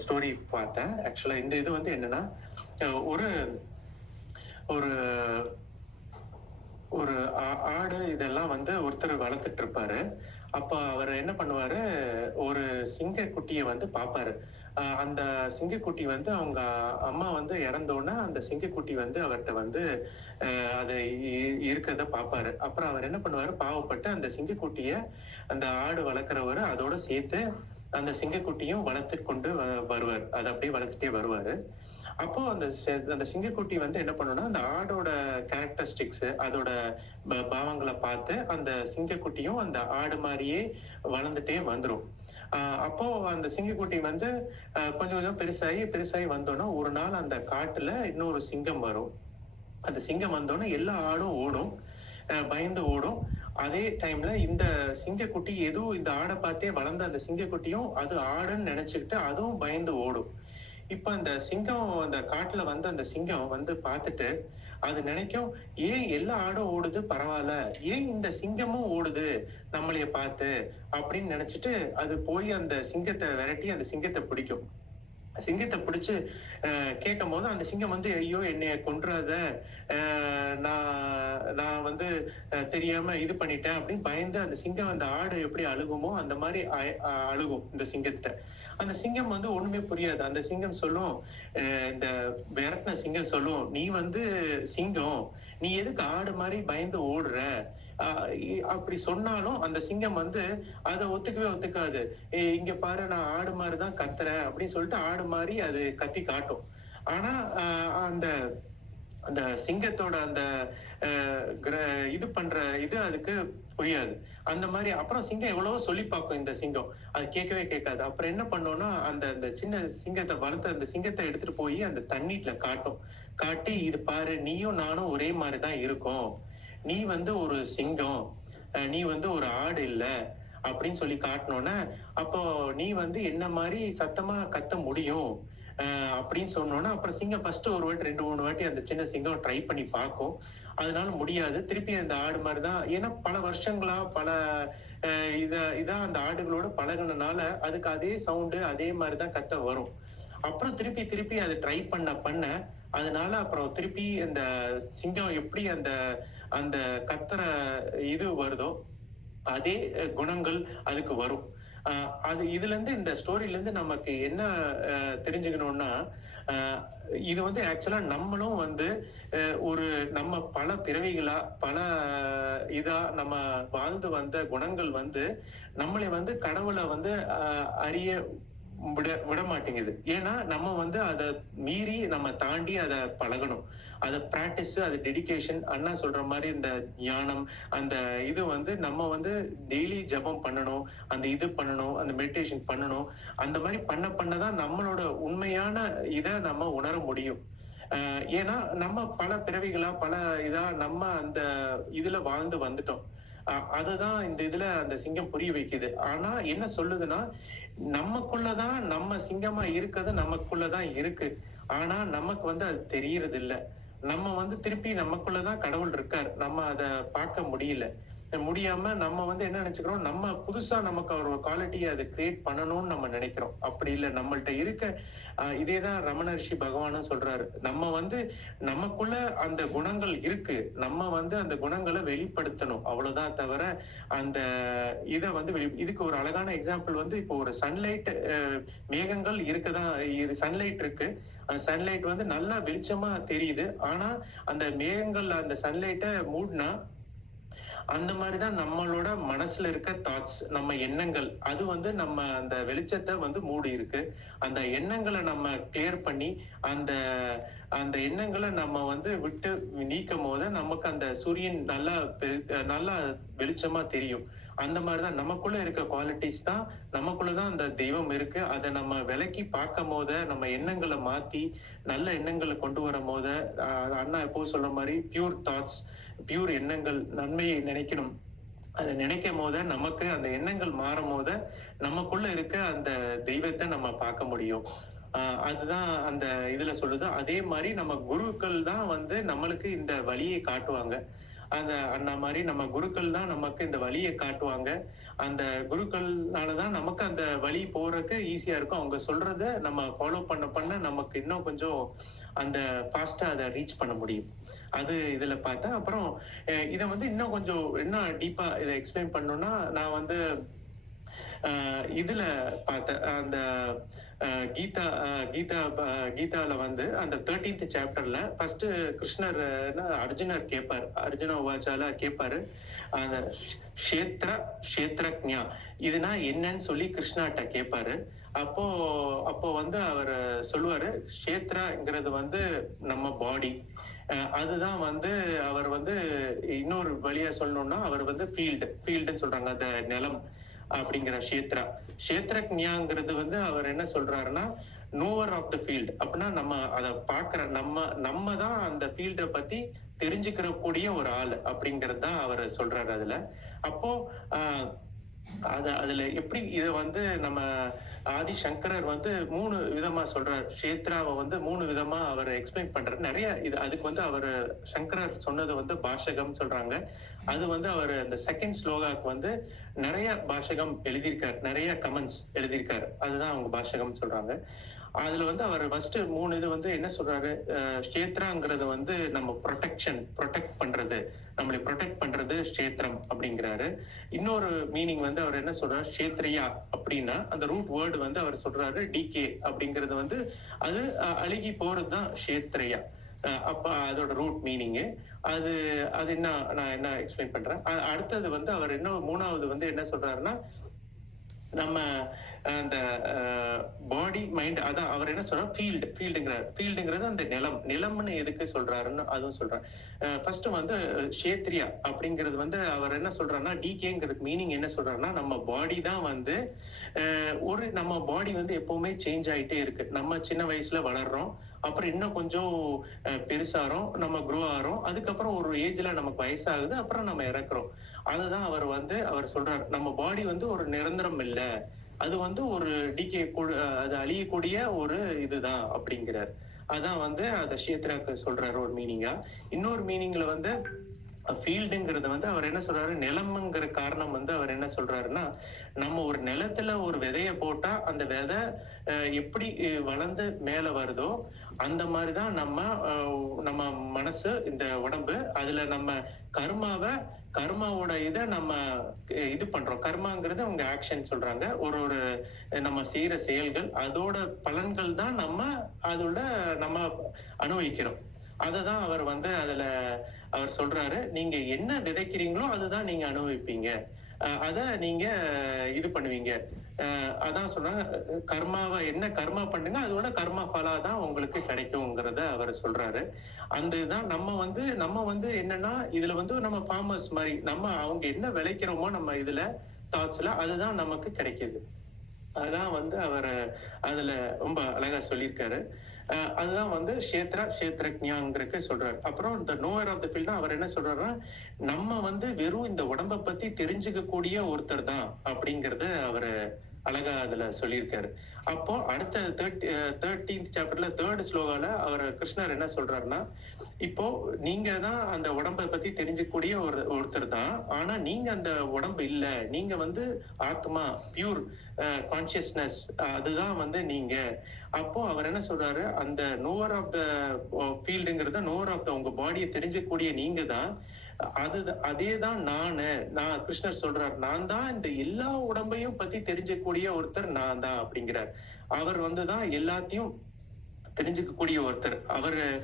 Story பார்த்தேன். ஆக்சுவலா இந்த இது வந்து என்னன்னா, ஒரு ஒரு ஒரு ஆடு இதெல்லாம் வந்து ஒருத்தர் வளர்த்துட்டு இருப்பாரு. அப்ப அவரு என்ன பண்ணுவாரு, ஒரு சிங்கக்குட்டிய வந்து பாப்பாரு. அந்த சிங்கக்குட்டி வந்து அவங்க அம்மா வந்து இறந்தோன, அந்த சிங்கக்குட்டி வந்து அவர்ட்ட வந்து அது இருக்கிறத பாப்பாரு. அப்புறம் அவர் என்ன பண்ணுவாரு, பாவப்பட்டு அந்த சிங்கக்குட்டிய அந்த ஆடு வளர்க்கிறவரு அதோட சேர்த்து அந்த சிங்கக்குட்டியும் வளர்த்துக் கொண்டு வருவார். அத அப்படியே வளர்த்துட்டே வருவாரு. அப்போ அந்த சிங்கக்குட்டி வந்து என்ன பண்ணும்னா, அந்த ஆடோட கேரக்டரிஸ்டிக்ஸ் அதோட பாவங்கள பார்த்து அந்த சிங்கக்குட்டியும் அந்த ஆடு மாரியே வளர்ந்துட்டே வந்துரும். அப்போ அந்த சிங்கக்குட்டி வந்து கொஞ்சம் கொஞ்சம் பெருசாகி பெருசாகி வந்தோன, ஒரு நாள் அந்த காட்டுல இன்னொரு சிங்கம் வரும். அந்த சிங்கம் வந்தோன எல்லா ஆடும் ஓடும். பயந்து ஓடும். அதே டைம்ல இந்த சிங்கக்குட்டி எதுவும் இந்த ஆட பார்த்தே வளர்ந்த அந்த சிங்கக்குட்டியும் அது ஆடுன்னு நினைச்சுக்கிட்டு அதுவும் பயந்து ஓடும். இப்ப அந்த சிங்கம் அந்த காட்டுல வந்து அந்த சிங்கம் வந்து பார்த்துட்டு அது நினைக்கும், ஏன் எல்லா ஆடும் ஓடுது பரவாயில்ல, ஏன் இந்த சிங்கமும் ஓடுது நம்மளைய பார்த்து அப்படின்னு நினைச்சிட்டு அது போய் அந்த சிங்கத்தை விரட்டி அந்த சிங்கத்தை பிடிக்கும். சிங்கத்தை பிடிச்சு கேட்கும் போது அந்த சிங்கம் வந்து, ஐயோ என்னைய கொன்றாத, நான் நான் வந்து தெரியாம இது பண்ணிட்டேன் அப்படின்னு பயந்து அந்த சிங்கம் அந்த ஆடு எப்படி அழுகுமோ அந்த மாதிரி அழுகும் இந்த சிங்கத்திட்ட. அந்த சிங்கம் வந்து ஒண்ணுமே புரியாது. அந்த சிங்கம் சொல்லும், இந்த விரட்டின சிங்கம் சொல்லும், நீ வந்து சிங்கம், நீ எதுக்கு ஆடு மாதிரி பயந்து ஓடுற? அப்படி சொன்னாலும் அந்த சிங்கம் வந்து அதை ஒத்துக்கவே ஒத்துக்காது. இங்க பாரு நான் ஆடு மாதிரிதான் கத்துறேன் அப்படின்னு சொல்லிட்டு ஆடு மாதிரி அது கத்தி காட்டும். ஆனா அந்த அந்த சிங்கத்தோட அந்த இது பண்ற இது அதுக்கு புரியாது. அந்த மாதிரி அப்புறம் சிங்கம் எவ்வளவோ சொல்லி பார்க்கும் இந்த சிங்கம், அது கேட்கவே கேட்காது. அப்புறம் என்ன பண்ணோம்னா அந்த அந்த சின்ன சிங்கத்தை வளர்த்த அந்த சிங்கத்தை எடுத்துட்டு போய் அந்த தண்ணீர்ல காட்டும். காட்டி, இது பாரு நீயும் நானும் ஒரே மாதிரிதான் இருக்கோம், நீ வந்து ஒரு சிங்கம், நீ வந்து ஒரு ஆடு இல்ல அப்படின்னு சொல்லி காட்டினோன்னே, அப்போ நீ வந்து என்ன மாதிரி சத்தமா கத்த முடியும் அப்படின்னு சொன்னோன்னா, அப்புறம் சிங்கம் ஃபர்ஸ்ட் ஒரு வாட்டி 2, 3 வாட்டி அந்த சின்ன சிங்கம் ட்ரை பண்ணி பார்க்கும். அதனால முடியாது. திருப்பி அந்த ஆடு மாதிரிதான், ஏன்னா பல வருஷங்களா பல இதா அந்த ஆடுகளோட பழகுனனால அதுக்கு அதே சவுண்டு அதே மாதிரிதான் கத்த வரும். அப்புறம் திருப்பி திருப்பி அது ட்ரை பண்ண அதனால அப்புறம் திருப்பி அந்த சிங்கம் எப்படி அந்த அந்த கத்துற இது வருதோ அதே குணங்கள் அதுக்கு வரும். அது இதுல இருந்து இந்த ஸ்டோரியில இருந்து நமக்கு என்ன தெரிஞ்சுக்கணும்னா, இது வந்து ஆக்சுவலா நம்மளும் வந்து ஒரு நம்ம பல பிறவிகளா பல இதா நம்ம வாழ்ந்து வந்த குணங்கள் வந்து நம்மளை வந்து கடவுளை வந்து அறிய விட மாட்டேங்குது. ஏன்னா நம்ம வந்து அதை மீறி நம்ம தாண்டி அதை பழகணும். அதை பிராக்டிஸ், அது டெடிகேஷன், அண்ணா சொல்ற மாதிரி இந்த ஞானம், அந்த இது வந்து நம்ம வந்து டெய்லி ஜபம் பண்ணணும், அந்த இது பண்ணணும், அந்த மெடிடேஷன் பண்ணணும். அந்த மாதிரி பண்ணதான் நம்மளோட உண்மையான இதை நம்ம உணர முடியும். ஏன்னா நம்ம பல பிறவிகளா பல இதா நம்ம அந்த இதுல வாழ்ந்து வந்துட்டோம். அதுதான் இந்த இதுல அந்த சிங்கம் புரிய வைக்குது. ஆனா என்ன சொல்லுதுன்னா, நமக்குள்ளதான் நம்ம சிங்கமா இருக்கிறது நமக்குள்ளதான் இருக்கு. ஆனா நமக்கு வந்து அது தெரியறது இல்ல. நம்ம வந்து திருப்பி நமக்குள்ளதான் கடவுள் இருக்கார். நம்ம அத பார்க்க முடியல. முடியாம நம்ம வந்து என்ன நினைச்சுக்கிறோம், நம்ம புதுசா நமக்கு ஒரு குவாலிட்டியை அதை கிரியேட் பண்ணணும்னு நம்ம நினைக்கிறோம். அப்படி இல்லை, நம்மள்ட்ட இருக்க இதேதான் ரமண ரிஷி பகவானும் சொல்றாரு. நம்ம வந்து நமக்குள்ள அந்த குணங்கள் இருக்கு, நம்ம வந்து அந்த குணங்களை வெளிப்படுத்தணும், அவ்வளவுதான். தவிர அந்த இதை வந்து இதுக்கு ஒரு அழகான எக்ஸாம்பிள் வந்து, இப்போ ஒரு சன்லைட், மேகங்கள் இருக்குதான், சன்லைட் இருக்கு. அந்த சன்லைட் வந்து நல்லா வெளிச்சமா தெரியுது. ஆனா அந்த மேகங்கள் அந்த சன்லைட்டை மூடினா அந்த மாதிரிதான் நம்மளோட மனசுல இருக்க தாட்ஸ், நம்ம எண்ணங்கள், அது வந்து நம்ம அந்த வெளிச்சத்தை வந்து மூடி இருக்கு. அந்த எண்ணங்களை நம்ம கிளியர் பண்ணி அந்த அந்த எண்ணங்களை நம்ம வந்து விட்டு நீக்கும் போது நமக்கு அந்த சூரியன் நல்லா நல்லா வெளிச்சமா தெரியும். அந்த மாதிரிதான் நமக்குள்ள இருக்க குவாலிட்டிஸ் தான், நமக்குள்ளதான் அந்த தெய்வம் இருக்கு. அதை நம்ம விலக்கி பார்க்கும் போத, நம்ம எண்ணங்களை மாத்தி நல்ல எண்ணங்களை கொண்டு வரும் போத, அண்ணா எப்போ சொல்ற மாதிரி பியூர் தாட்ஸ், பியூர் எண்ணங்கள், நன்மையை நினைக்கணும். அதை நினைக்கும் போத நமக்கு அந்த எண்ணங்கள் மாறும் போத நமக்குள்ள இருக்க அந்த தெய்வத்தை நம்ம பார்க்க முடியும். அதுதான் அந்த இதுல சொல்லுது. அதே மாதிரி நம்ம குருக்கள் தான் வந்து நம்மளுக்கு இந்த வழியை காட்டுவாங்க. அந்த அந்த மாதிரி நம்ம குருக்கள் தான் நமக்கு இந்த வழியை காட்டுவாங்க. அந்த குருக்கள்னால தான் நமக்கு அந்த வழி போறதுக்கு ஈஸியா இருக்கும். அவங்க சொல்றத நம்ம ஃபாலோ பண்ண பண்ண நமக்கு இன்னும் கொஞ்சம் அந்த ஃபாஸ்டா அத ரீச் பண்ண முடியும். அது இதுல பார்த்தேன். அப்புறம் இத வந்து இன்னும் கொஞ்சம் இன்னும் டீப்பா இத எக்ஸ்பிளைன் பண்ணணும்னா, நான் வந்து இதுல பார்த்தேன். அந்த கீதா கீதால வந்து அந்த 13th சாப்டர்ல ஃபர்ஸ்ட் கிருஷ்ணர் அர்ஜுனர் கேட்பாரு. அர்ஜுன உவாச்சால கேட்பாரு. அந்த க்ஷேத்ரஜ்ஞா இதுனா என்னன்னு சொல்லி கிருஷ்ணாட்ட கேட்பாரு. அப்போ அப்போ வந்து அவர் சொல்லுவாரு, க்ஷேத்ராங்கிறது வந்து நம்ம பாடி. அதுதான் வந்து அவர் வந்து இன்னொரு வழியா சொல்லணும்னா அவர் வந்து ஃபீல்டுன்னு சொல்றாங்க. அந்த நிலம் அப்படிங்கிற க்ஷேத்ரஜ்ஞாங்கிறது வந்து அவர் என்ன சொல்றாருன்னா நோவர் ஆஃப் த ஃபீல்ட். அப்படின்னா நம்ம அதை பார்க்கிற நம்ம தான் அந்த ஃபீல்டை பத்தி தெரிஞ்சுக்கிற கூடிய ஒரு ஆள் அப்படிங்கிறது தான் அவர் சொல்றாரு அதுல. அப்போ அதுல எப்படி இத வந்து நம்ம ஆதி சங்கரர் வந்து 3 விதமா சொல்றாரு. க்ஷேத்ராவை வந்து 3 விதமா அவர் எக்ஸ்பிளைன் பண்றாரு. நிறைய இது அதுக்கு வந்து அவர் சங்கரர் சொன்னது வந்து பாஷகம் சொல்றாங்க. அது வந்து அவர் அந்த செகண்ட் ஸ்லோகாக்கு வந்து நிறைய பாஷகம் எழுதியிருக்காரு, நிறைய கமெண்ட்ஸ் எழுதியிருக்காரு. அதுதான் அவங்க பாஷகம் சொல்றாங்க. அதுல வந்து அவர் ஃபர்ஸ்ட் 3 இது வந்து என்ன சொல்றாரு, க்ஷேத்ராங்கிறது வந்து நம்ம ப்ரொடெக்ட் பண்றது, நம்மளை ப்ரொடெக்ட் பண்றது க்ஷேத்ரம் அப்படிங்கிறாரு. இன்னொரு மீனிங் வந்து அவர் என்ன சொல்றாரு, க்ஷேத்ரியா அப்படின்னா அந்த ரூட் வேர்டு வந்து அவர் சொல்றாரு டிகே அப்படிங்கிறது வந்து அது அழுகி போறதுதான் க்ஷேத்ரியா. அப்ப அதோட ரூட் மீனிங் அது அது என்ன நான் என்ன எக்ஸ்பிளைன் பண்றேன். அடுத்தது வந்து அவர் என்ன 3வது வந்து என்ன சொல்றாருன்னா நம்ம அந்த பாடி மைண்ட் அதான் அவர் என்ன சொல்றாரு ஃபீல்டுங்கிறது அந்த நிலம்னு எதுக்கு சொல்றாருன்னு அதுவும் சொல்றாரு. ஃபர்ஸ்ட் வந்து க்ஷேத்ரியா அப்படிங்கிறது வந்து அவர் என்ன சொல்றாருன்னா டிகேங்கிறதுக்கு மீனிங் என்ன சொல்றாருன்னா நம்ம பாடி தான் வந்து நம்ம பாடி வந்து எப்பவுமே சேஞ்ச் ஆயிட்டே இருக்கு. நம்ம சின்ன வயசுல வளர்றோம், அப்புறம் இன்னும் கொஞ்சம் பெருசாறோம், நம்ம க்ரோ ஆறோம், அதுக்கப்புறம் ஒரு ஏஜ்ல நமக்கு வயசாகுது, அப்புறம் நம்ம இறக்குறோம். அதுதான் அவர் சொல்றாரு, நம்ம பாடி வந்து ஒரு நிரந்தரம் இல்ல, அது வந்து ஒரு டிகே அது அழியக்கூடிய ஒரு இதுதான் அப்படிங்கிறார். அதான் வந்து அத க்ஷேத்ராக்கு சொல்றாரு ஒரு மீனிங்கா. இன்னொரு மீனிங்ல வந்து ஃபீல்டுங்கிறது வந்து அவர் என்ன சொல்றாரு, நிலம்ங்கிற காரணம் வந்து அவர் என்ன சொல்றாருன்னா நம்ம ஒரு நிலத்துல ஒரு விதைய போட்டா அந்த விதை எப்படி வளர்ந்து மேல வருதோ அந்த மாதிரிதான் நம்ம மனசு இந்த உடம்பு. அதுல நம்ம கர்மாவோட இதை நம்ம இது பண்றோம். கர்மாங்கிறது அவங்க ஆக்ஷன் சொல்றாங்க. ஒரு நம்ம செய்யற செயல்கள் அதோட பலன்கள் தான் நம்ம அனுபவிக்கிறோம். அததான் அவர் வந்து அதுல அவர் சொல்றாரு, நீங்க என்ன விதைக்கிறீங்களோ அதுதான் நீங்க அனுபவிப்பீங்க, அத நீங்க இது பண்ணுவீங்க. அதான் சொன்னா கர்மாவை என்ன கர்மா பண்ணுங்க, அதோட கர்மா பலா தான் உங்களுக்கு கிடைக்கும்ங்கிறத அவர் சொல்றாரு. அந்த இதுதான் நம்ம வந்து என்னன்னா இதுல வந்து நம்ம ஃபார்மர்ஸ் மாதிரி அவங்க என்ன விளைக்கிறோமோ நம்ம இதுல தாட்ஸ்ல அதுதான் நமக்கு கிடைக்குது. அதான் வந்து அவர் அதுல ரொம்ப அழகா சொல்லியிருக்காரு. அதுதான் வந்து க்ஷேத்ரஜ்ஞாங்கிறதுக்கு சொல்றாரு. அப்புறம் இந்த நோவர் ஆஃப் த ஃபீல்ட் அவர் என்ன சொல்றாருன்னா நம்ம வந்து வெறும் இந்த உடம்பை பத்தி தெரிஞ்சுக்க கூடிய ஒருத்தர் தான் அப்படிங்கறத அவரு அழகா அதுல சொல்லியிருக்காரு. அப்போ அடுத்த 13th சாப்டர்ல 3rd ஸ்லோகால அவர் கிருஷ்ணர் என்ன சொல்றாருன்னா இப்போ நீங்க தான் அந்த உடம்பை பத்தி தெரிஞ்சுக்கூடிய ஒருத்தர் தான், ஆனா நீங்க அந்த உடம்பு இல்ல, நீங்க வந்து ஆத்மா பியூர் கான்சியஸ்னஸ், அதுதான் வந்து நீங்க. அப்போ அவர் என்ன சொல்றாரு, அந்த நோவர் ஆஃப் த ஃபீல்டுங்கிறத நோவர் ஆஃப் த உங்க பாடியை தெரிஞ்சக்கூடிய நீங்க தான், அதேதான் நான் கிருஷ்ணர் சொல்றார், நான் தான் இந்த எல்லா உடம்பையும் பத்தி தெரிஞ்சக்கூடிய ஒருத்தர் நான் தான் அப்படிங்கிறார். அவர் வந்துதான் எல்லாத்தையும் தெரிஞ்சுக்கக்கூடிய ஒருத்தர். அவரு